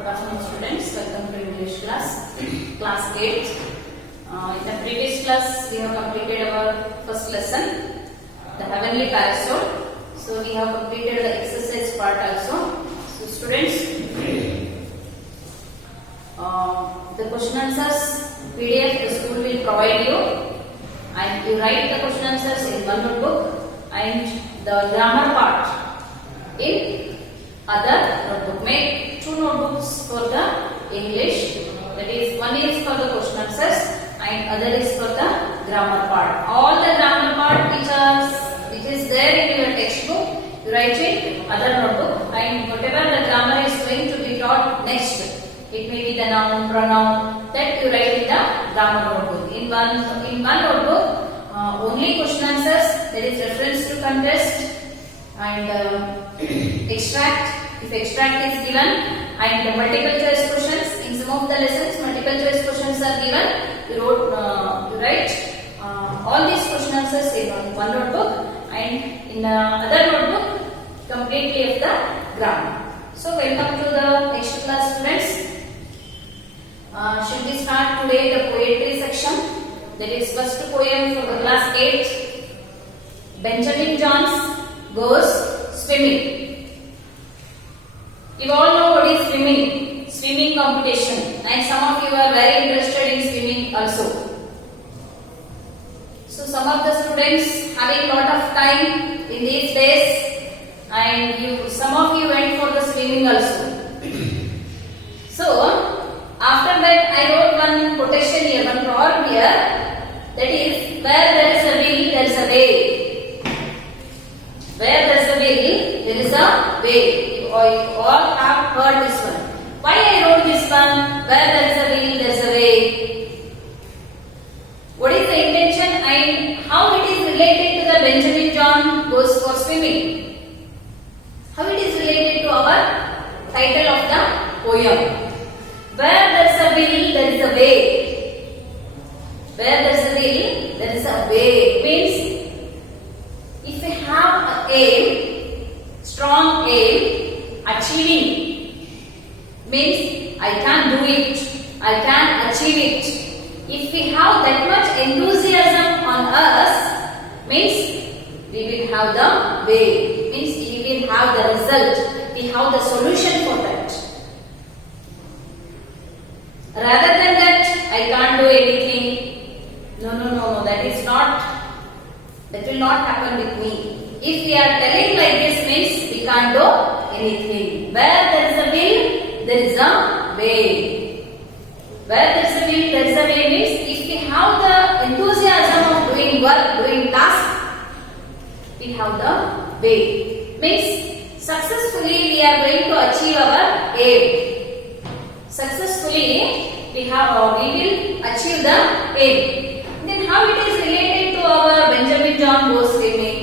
Good afternoon, students. Welcome to English class, class 8. In the previous class, we have completed our first lesson, the heavenly parasol. So we have completed the exercise part also. So students, the question answers PDF the school will provide you, and you write the question answers in one notebook and the grammar part in other notebook. Make two notebooks for the English. That is, one is for the question answers and other is for the grammar part. All the grammar part which is there in your textbook, you write in other notebook, and whatever the grammar is going to be taught next, it may be the noun, pronoun, that you write in the grammar notebook. In one notebook, only question answers, there is reference to contest and extract, if extract is given, and the multiple choice questions. In some of the lessons, multiple choice questions are given. You write all these question answers in one notebook, and in the other notebook, completely of the grammar. So welcome to the next class, students. Should we start today the poetry section? That is first poem for the class 8. Benjamin Jones goes swimming. You all know what is swimming. Swimming competition, and some of you are very interested in swimming also. So some of the students having lot of time in these days, and some of you went for the swimming also. So after that, I wrote one quotation here, one proverb here. That is, where there is a will, there is a way. Where there is a will, there is a way. You all have heard this one. Why I wrote this one? Where there is a will, there is a way. What is the intention and how it is related to the Benjamin John goes for swimming? How it is related to our title of the poem? Where there is a will, there is a way. Where there is a will, there is a way. Means, if we have an aim, strong aim, achieving, means I can do it, I can achieve it. If we have that much enthusiasm on us, means we will have the way, means we will have the result, we have the solution for that. Rather than that, I can't do anything. No, that is not, that will not happen with me. If we are telling like this, means we can't do anything. Where there is a will, there is a way. Where there is a will, there is a way means if we have the enthusiasm of doing work, doing task, we have the way. Means successfully we are going to achieve our aim. Successfully we will achieve the aim. Then how it is related to our Benjamin John goes swimming?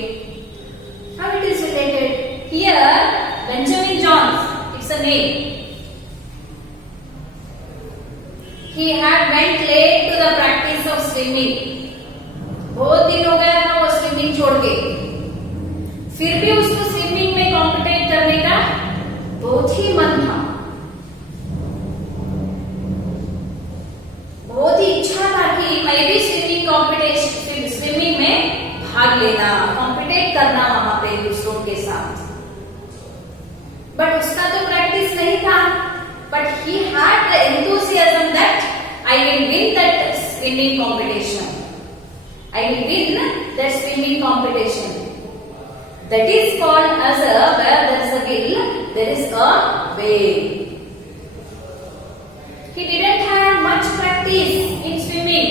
How it is related? Here, Benjamin John, it's a name. He had went late to the practice of swimming. बहुत दिन हो गया था वो swimming छोड़ के, फिर भी उसको स्विमिंग में कॉम्पिटेट करने का बहुत ही मन था, बहुत ही इच्छा था कि मैं भी स्विमिंग में भाग लेना, कॉम्पिटेट करना वहां पे दूसरों के साथ. बट उसका तो प्रैक्टिस नहीं था. But he had the enthusiasm that I will win that swimming competition. I will win that swimming competition. That is called as a where there is a will, there is a way. He didn't have much practice in swimming,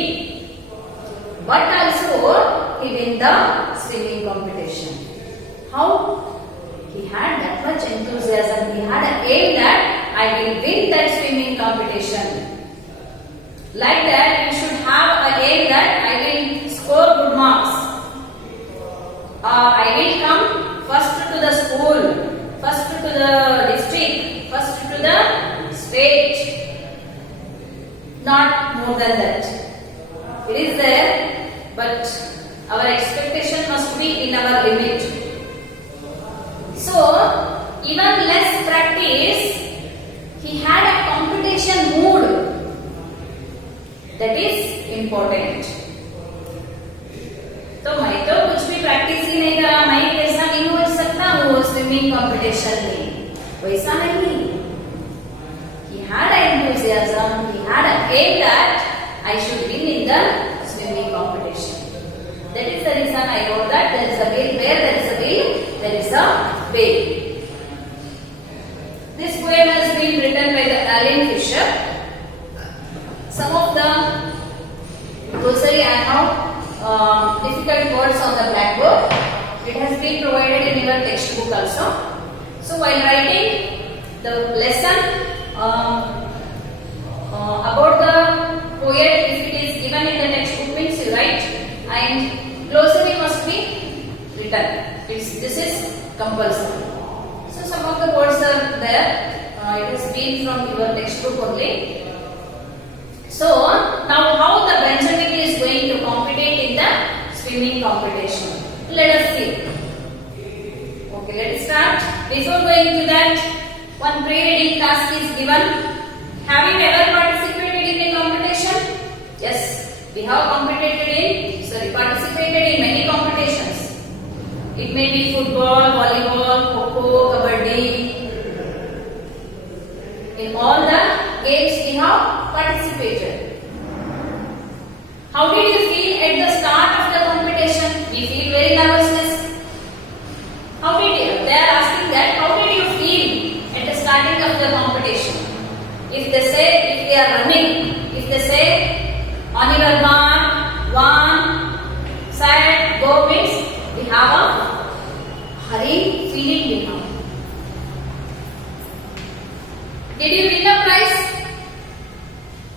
but also he won the swimming competition. How? He had that much enthusiasm. He had an aim that I will win that swimming competition. Like that, you should have an aim that I will score good marks. I will come first to the school, first to the district, first to the state. Not more than that. It is there, but our expectation must be in our limit. So, even less practice, he had a important. तो मैं तो कुछ भी practice ही नहीं करा, मैं कैसा नहीं हो सकता हूँ स्विमिंग कंपटीशन में, वैसा नहीं। He had an enthusiasm, he had an aim that I should win in the swimming competition. That is the reason I wrote that there is a will, where there is a will, there is a way. This poem has been written by the Alan Fisher. Some of the glossary I have difficult words on the blackboard. It has been provided in your textbook also. So while writing the lesson about the poet, if it is given in the textbook means you write, and glossary must be written. This is compulsory. So some of the words are there. It has been from your textbook only. So now how the Benjamin is going to compete in the swimming competition? Let us see. Okay, let's start. Before going to that, one pre-reading task is given. Have you ever participated in a competition? Yes, we have participated in many competitions. It may be football, volleyball, kho-kho, kabaddi. In all the games we have participated. How did you feel at the start of the competition? We feel very nervousness. How did you? They are asking that. How did you feel at the starting of the competition? If they say, if they are running, if they say on your mark, one, set, go means we have a hurry feeling we have. Did you win the prize?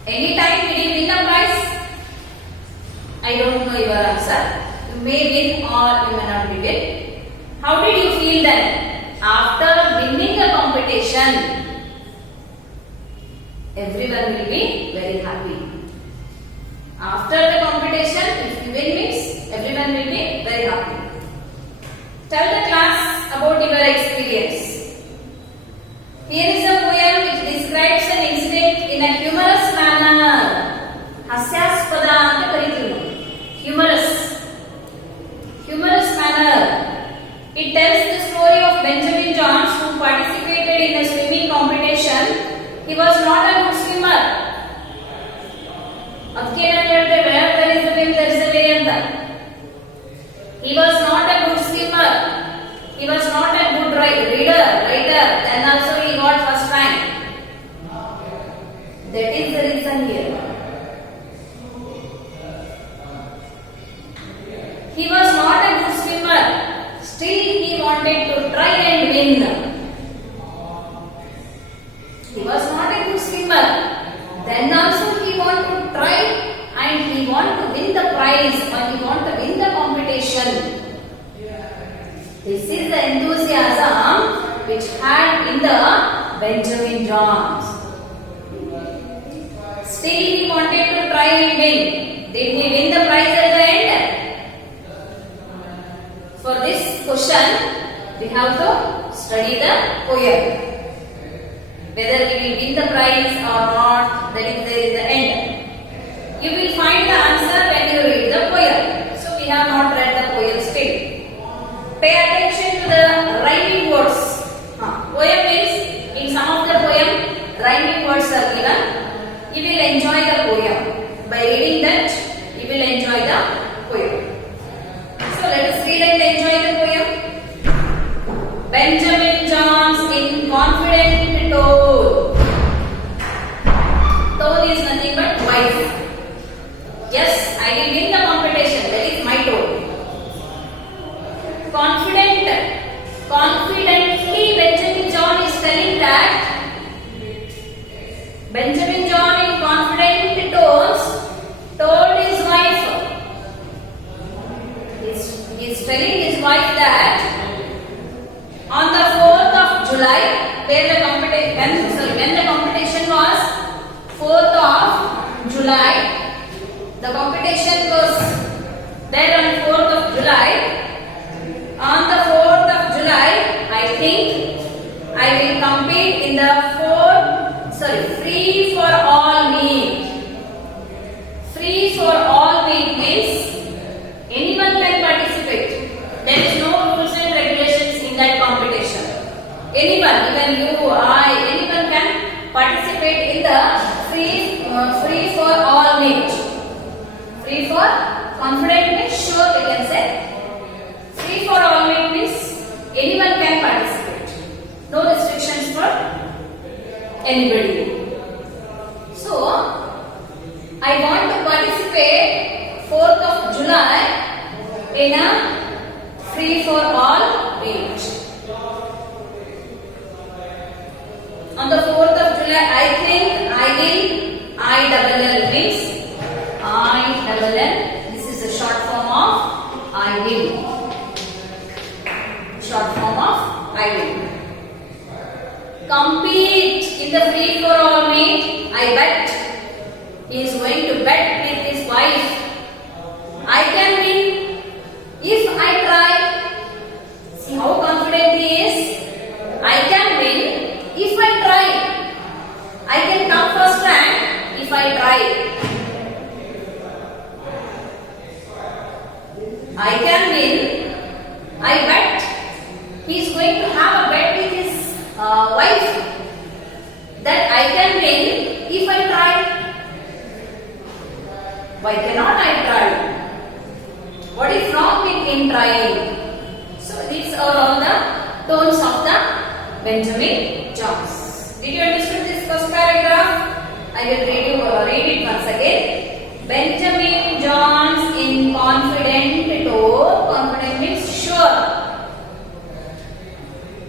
Anytime did you win the prize? I don't know your answer. You may win or you may not win. How did you feel then? After winning the competition, everyone will be very happy. After the competition, if you win means everyone will be very happy. Tell the class about your experience. Here is a poem which describes an incident in a humorous manner. Hasyaspada anta karitillu. Humorous manner. It tells the story of Benjamin Johns who participated in a swimming competition. He was not a good swimmer. ಅದಕ್ಕೆ ನಾನು ಹೇಳಿದೆ where there is a will there is a way ಅಂತ. He was not a good swimmer. He was not a good writer. Then also he got first rank. That is the reason here. He was not a good swimmer. Still he wanted to try and win. He was not a good swimmer. Then also he want to try and he want to win the prize or he want to win the competition. This is the enthusiasm which had in the Benjamin Johns. Still he wanted to try and win. Did he win the prize at the end? For this question, we have to study the poem. Whether we will win the prize or not, that is there in the end. You will find the answer when you read the poem. So we have not read the poem still. Pay attention to the rhyming words. Poem means in some of the poem rhyming words are given. You will enjoy the poem. By reading that, you will enjoy the poem. So let us read and enjoy the poem. Benjamin Johns in confident tone. Tone is nothing but voice. Yes, I will win the competition. That is my tone. Confidently, Benjamin John is telling that. Benjamin John in confident tones told his wife. He is telling his wife that on the 4th of July, when the competition was 4th of July, the competition was there on 4th of July. On the 4th of July, I think I will compete in the free for all meet. Free for Anyone, even you, I, anyone can participate in the free for all meet. Free for confident means sure we can say. Free for all meet means anyone can participate. No restrictions for anybody. So, I want to participate 4th of July in a free for all meet. On the 4th of July, I think I will ILL means ILL. This is a short form of I will. Short form of I will. Compete in the free for all meet. I bet he is going to bet with his wife. I can win if I try. See how confident he is. I can win if I try. I can come first rank if I try. I can win. I bet he is going to have a bet with his wife that I can win if I try. Why cannot I try? What is wrong in trying? So these are all the tones of the Benjamin Jones. Did you understand this first paragraph? I will read it once again. Benjamin Jones in confident tone. Confident means sure.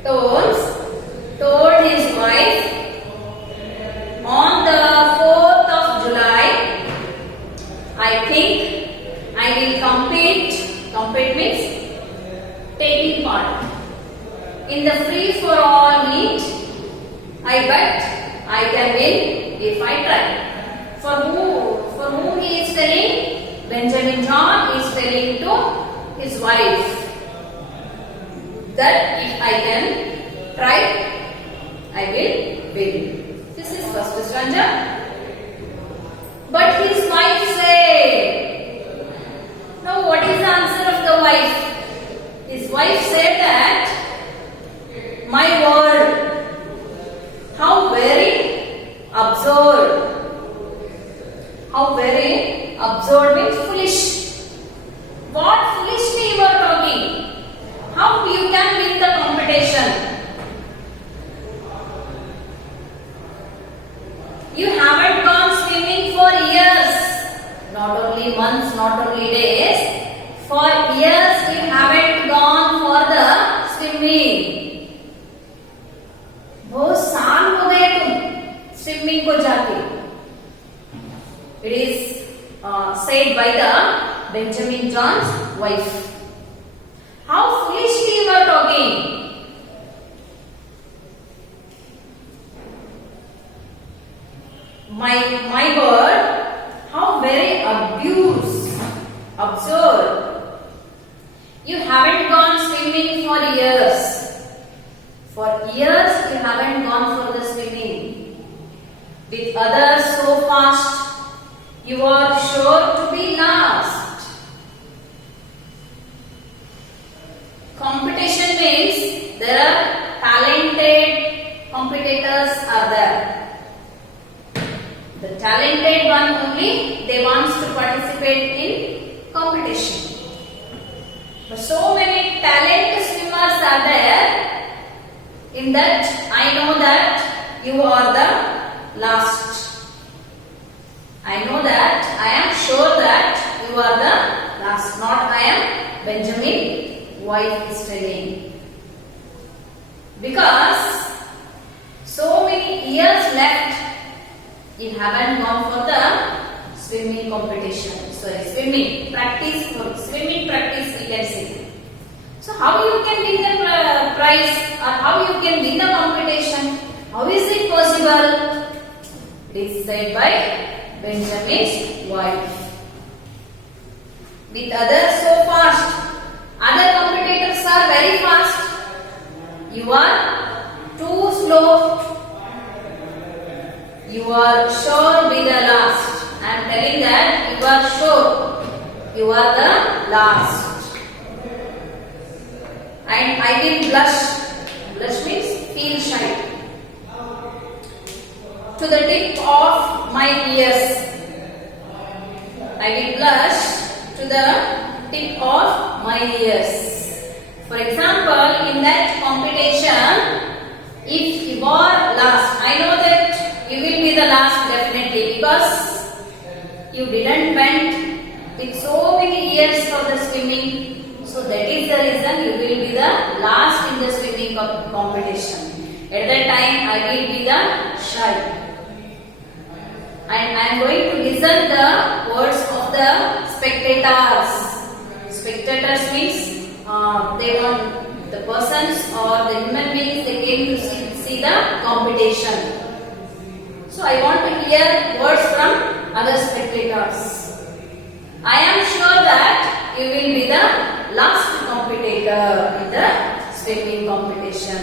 Tones told his wife on the 4th of July, I think I will compete. Compete means taking part in the free for all meet. I bet I can win if I try. For whom he is telling? Benjamin John is telling to his wife that if I can try, I will win. This is first stanza. But his wife said, now what is the answer of the wife? His wife said that, my word, how very absurd. How very absurd means foolish. What foolishly you are talking? How you can win the competition? You haven't gone swimming for years. Not only months, not only days. For years you haven't gone for the swimming. बहुत साल हो गए तुम swimming को जाके. It is said by the Benjamin John's wife. How foolishly you are talking. My word, how very absurd. You haven't gone swimming for years. For years you haven't gone for the swimming. With others so fast, you are sure to be last. Competition means there are talented competitors are there. The talented one only, they wants to participate in competition. But so many talented swimmers are there. In that, I know that you are the last. I know that, I am sure that you are the last. Not I am, Benjamin, wife is telling. Because so many years left, you haven't gone for the swimming competition. Sorry, swimming practice, swimming practice we can say. So how you can win the prize or how you can win the competition? How is it possible? It is said by Benjamin's wife. With others so fast, other competitors are very fast. You are too slow. You are sure be the last. I am telling that you are sure you are the last. And I will blush. Blush means feel shy. To the tip of my ears, I will blush to the tip of my ears. For example, in that competition, if you are last, I know that you will be the last definitely, because you didn't went with so many years for the swimming. So that is the reason you will be the last in the swimming competition. At that time, I will be the shy. And I am going to listen the words of the spectators. Spectators means they want the persons or the human beings, they came to see the competition. So I want to hear words from other spectators. I am sure that you will be the last competitor in the swimming competition.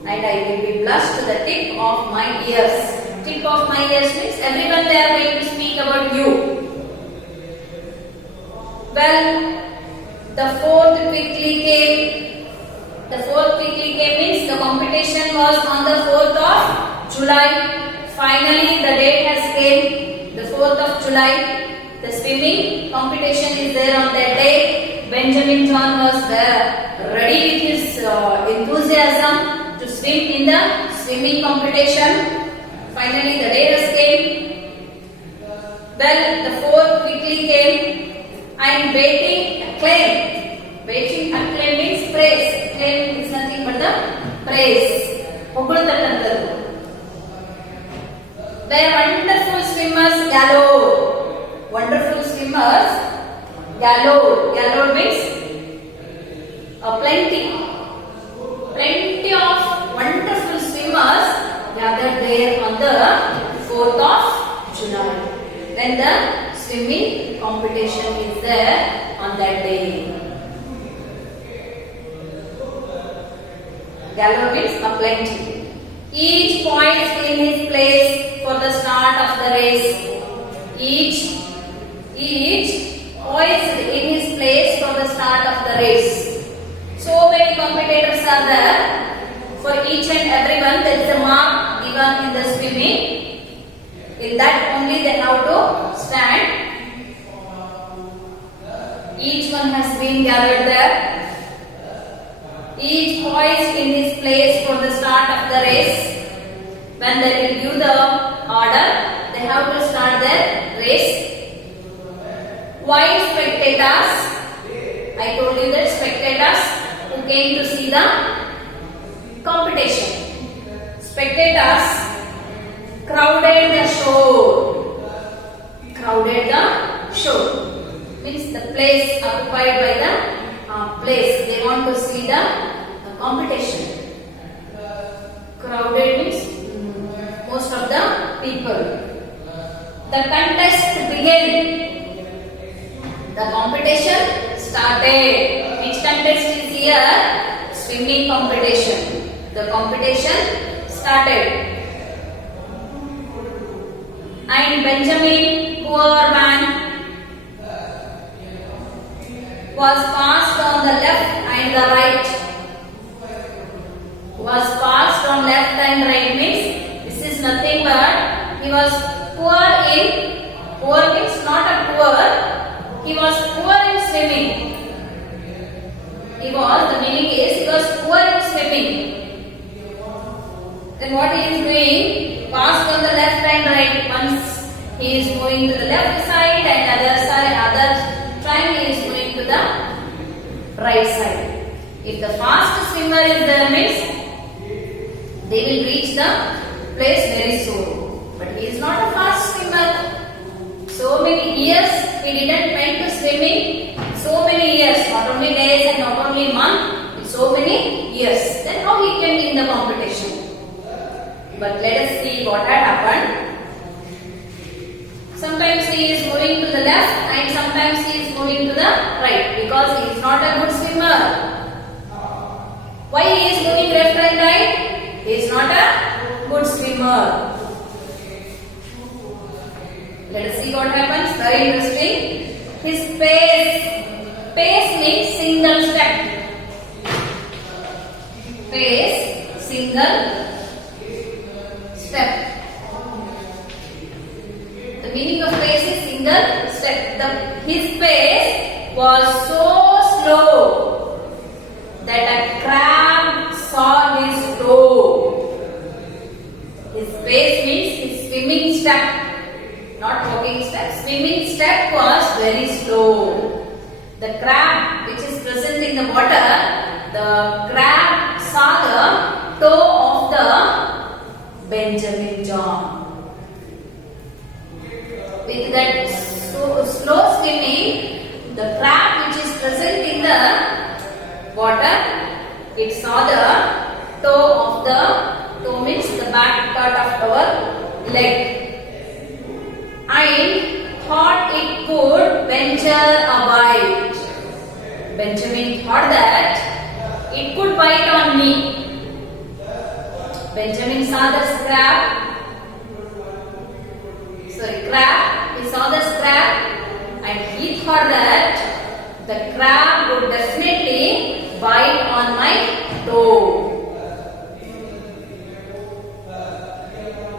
And I will be blushed to the tip of my ears. Tip of my ears means everyone they are going to speak about you. Well, the fourth quickly came. The fourth quickly came means the competition was on the 4th of July. Finally, the date has came. The 4th of July. The swimming competition is there on that day. Benjamin John was there, ready with his enthusiasm to swim in the swimming competition. Finally, the day has came. Well, the 4th quickly came. I am waiting acclaim. Waiting acclaim means praise. Acclaim is nothing but the praise. Where wonderful swimmers galloped. Wonderful swimmers galloped. Galloped means plenty. Plenty of wonderful swimmers gathered there on the 4th of July. When the swimming competition is there on that day. Galloped means plenty. Each points in his place for the start of the race. Each poised in his place for the start of the race. So many competitors are there. For each and everyone there is a mark given in the swimming. In that only they have to stand. Each one has been gathered there. Each poised in his place for the start of the race. When they will give the order, they have to start their race. While spectators, I told you that spectators who came to see the competition. Spectators crowded the show. Crowded the show means the place occupied by the place. They want to see the competition. Crowded means most of the people. The contest began. The competition started. Which contest is here? Swimming competition. The competition started. And Benjamin, poor man, was passed on the left and the right. Was passed on left and right means this is nothing but he was poor in. Poor means not a poor. He was poor in swimming. The meaning is he was poor in swimming. Then what he is doing? Passed on the left and right. Once he is moving to the left side and other time he is moving to the right side. If the fast swimmer is there means they will reach the place very soon. But he is not a fast swimmer. So many years he didn't went to swimming. So many years, not only days and not only months, so many years. Then how he can win the competition? But let us see what had happened. Sometimes he is moving to the left and sometimes he is moving to the right because he is not a good swimmer. Why he is moving left and right? He is not a good swimmer. Let us see what happens. Very interesting. His pace means single step. pace, single step. The meaning of pace is single step. His pace was so slow that a crab saw his toe. His pace means his swimming step, not walking step. Swimming step was very slow. The crab which is present in the water, the crab saw the toe of the Benjamin John. With that slow swimming, the crab which is present in the water, it saw the toe of toe means the back part of our leg, and thought it could venture a bite. Benjamin thought that it could bite on me. Benjamin saw the crab. He saw the crab and he thought that the crab would definitely bite on my toe.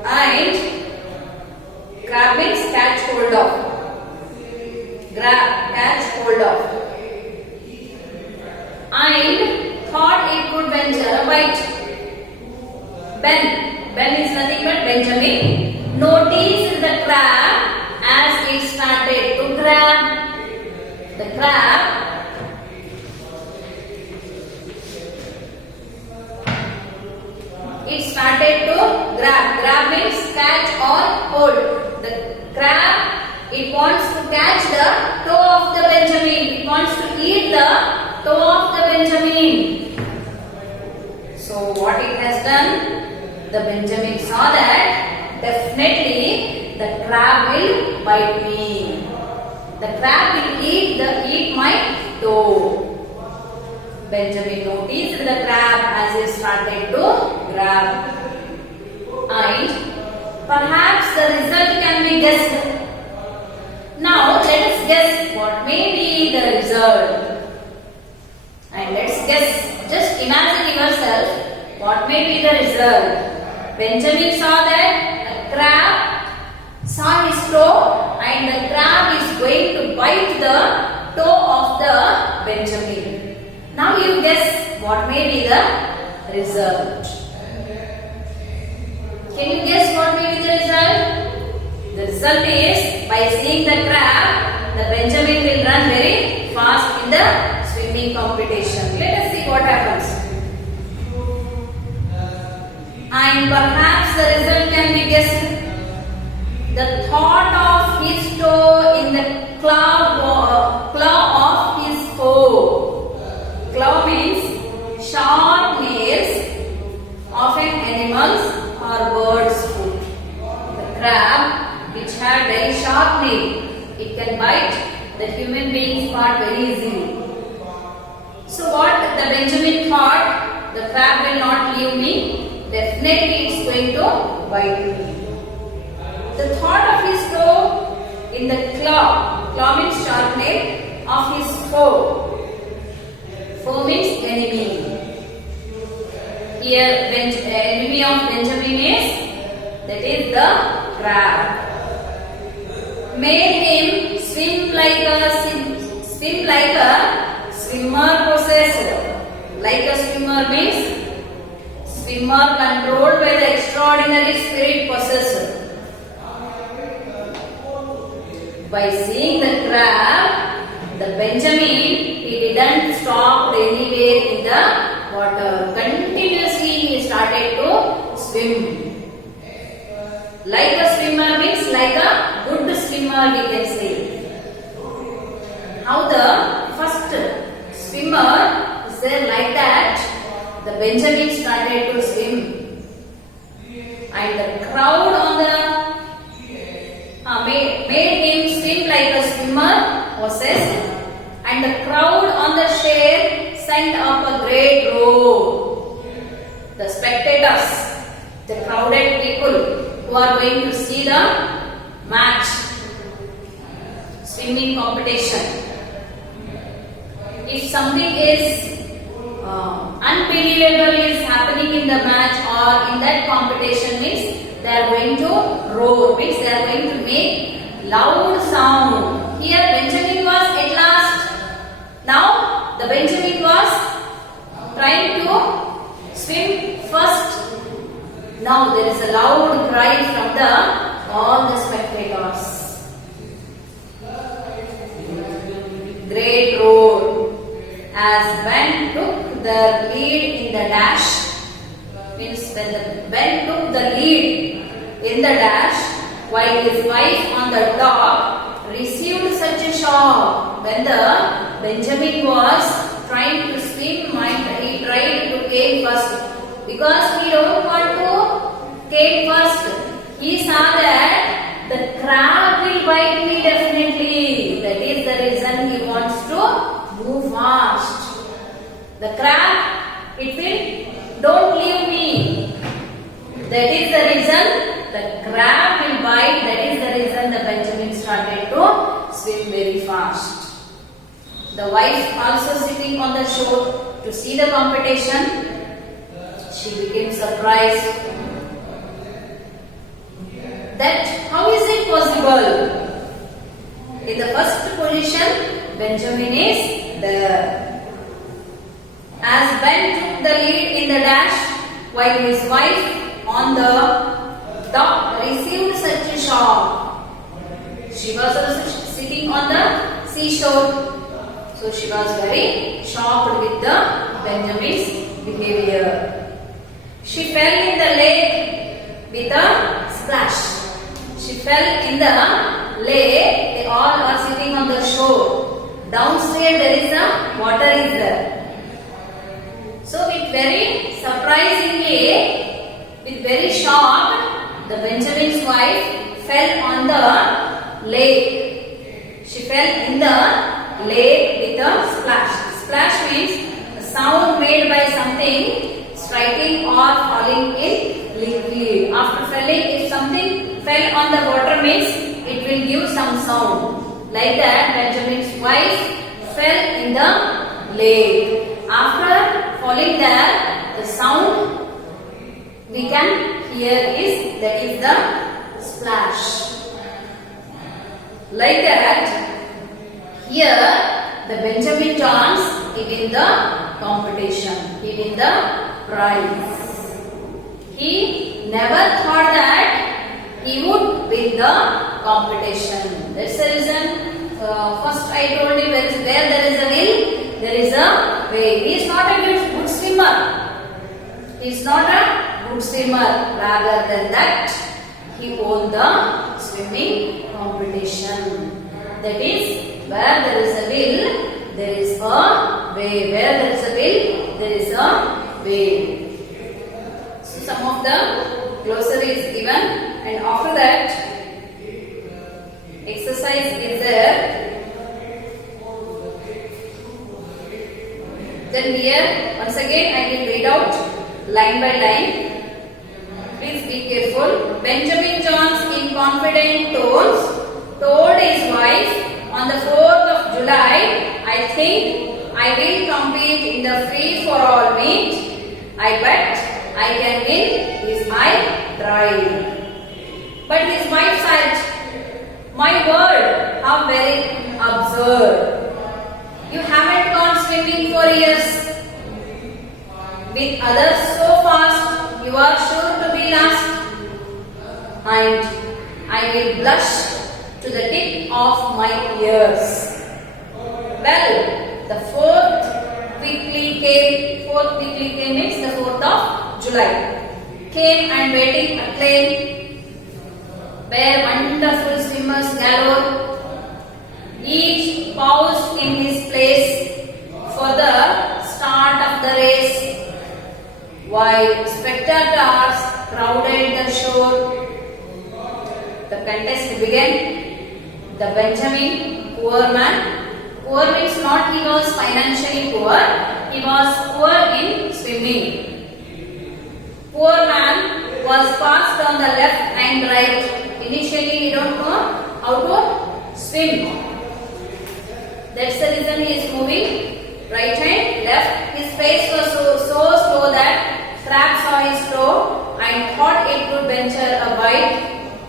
And crab means catch hold of. Catch hold of. And thought it could venture a bite. Ben is nothing but Benjamin noticed the crab as it started to grab. The crab it started to grab. Grab means catch or hold. The crab, it wants to catch the toe of the Benjamin. It wants to eat the toe of the Benjamin. So what it has done? The Benjamin saw that definitely the crab will bite me. The crab will eat my toe. Benjamin noticed the crab as he started to grab. And perhaps the result can be guessed. Now let us guess what may be the result. And let's guess. Just imagine yourself what may be the result. Benjamin saw that a crab saw his toe and the crab is going to bite the toe of the Benjamin. Now you guess what may be the result. Can you guess what may be the result? The result is, by seeing the crab, the Benjamin will run very fast in the swimming competition. Let us see what happens. And perhaps the result can be guessed. The thought of his toe in the claw of his foe. Claw means sharp nails of an animal's or bird's foot. The crab, which had very sharp nail, it can bite the human being's part very easily. So what the Benjamin thought, the crab will not leave me. Definitely it's going to bite me. The thought of his toe in the claw means sharp nail, of his foe. Foe means enemy. Here enemy of Benjamin is the crab. Made him swim like a swimmer possessed. Like a swimmer means swimmer controlled by the extraordinary spirit possessor. By seeing the crab, the Benjamin, he didn't stop anywhere in the water. Continuously he started to swim. Like a swimmer means like a good swimmer, we can say. How the first swimmer is there like that, the Benjamin started to swim. And the crowd on the made him swim like a swimmer possessed, and the crowd on the shore sent up a great roar. The spectators, the crowded people who are going to see the match, swimming competition. If something is unbelievable is happening in the match or in that competition means they are going to roar, means they are going to make loud sound. Here Benjamin was at last. Now the Benjamin was trying to swim first. Now there is a loud cry from all the spectators. Great roar as Ben took the lead in the dash. Means when Ben took the lead in the dash while his wife on the top received such a shock. When the Benjamin was trying to swim, he tried to came first because he don't want to came first. He saw that the crab will bite me definitely. That is the reason he wants to move fast. The crab, it will don't leave me. That is the reason the crab will bite. That is the reason the Benjamin started to swim very fast. The wife also sitting on the shore to see the competition. She became surprised that how is it possible? In the first position, Benjamin is there. As Ben took the lead in the dash, while his wife on the top received such a shock. She was also sitting on the seashore. So she was very shocked with the Benjamin's behavior. She fell in the lake with a splash. She fell in the lake. They all are sitting on the shore. Downstairs there is a water is there. So with very surprisingly, with very shock, the Benjamin's wife fell on the lake. She fell in the lake with a splash. Splash means a sound made by something striking or falling in liquid. After falling, if something fell on the water means it will give some sound. Like that, Benjamin's wife fell in the lake. After falling there, the sound we can hear is that is the splash. Like that, here the Benjamin Johns he win the competition. He win the prize. He never thought that he would win the competition. That's the reason. First I told you where there is a will, there is a way. He is not a good swimmer. He is not a good swimmer. Rather than that, he won the swimming competition. That is, where there is a will, there is a way. Where there is a will, there is a way. So some of the glossary is given, and after that, exercise is there. Then here, once again, I will read out line by line. Please be careful. Benjamin Johns, in confident tones, told his wife on the 4th of July, I think I will compete in the free-for-all meet. I bet I can win if I try. But his wife said, my word, how very absurd. You haven't gone swimming for years. With others so fast, you are sure to be last. And I will blush to the tip of my ears. Well, the fourth weekly came means the 4th of July. Came and waiting acclaim, where wonderful swimmers galore. Each paused in his place for the start of the race, while spectators crowded the shore. The contest began. The Benjamin, poor man. Poor means not he was financially poor, he was poor in swimming. Poor man was passed on the left and right. Initially he don't know how to swim. That's the reason he is moving right hand, left. His pace was so slow that crab saw his toe and thought it would venture a bite.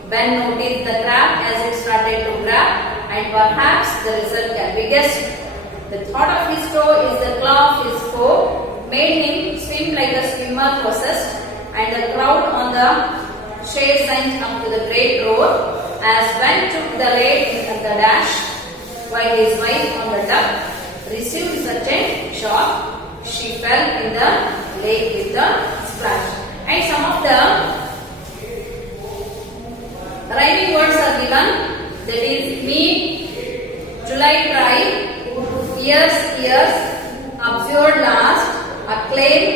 Ben noticed the crab as it started to grab, and perhaps the result can be guessed. The thought of his toe is the claw of his foe made him swim like a swimmer possessed, and the crowd on the shade sank up to the great roar as Ben took the lead at the dash, while his wife on the duck received such a shock she fell in the lake with the splash. And some of the rhyming words are given, that is meet, July tribe, years, absurd last, acclaim,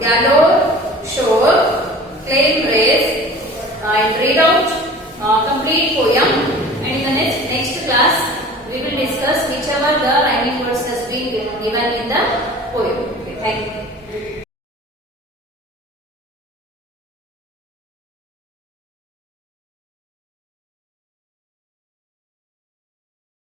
galore, shore, claim race, and read out complete poem. And in the next class we will discuss which are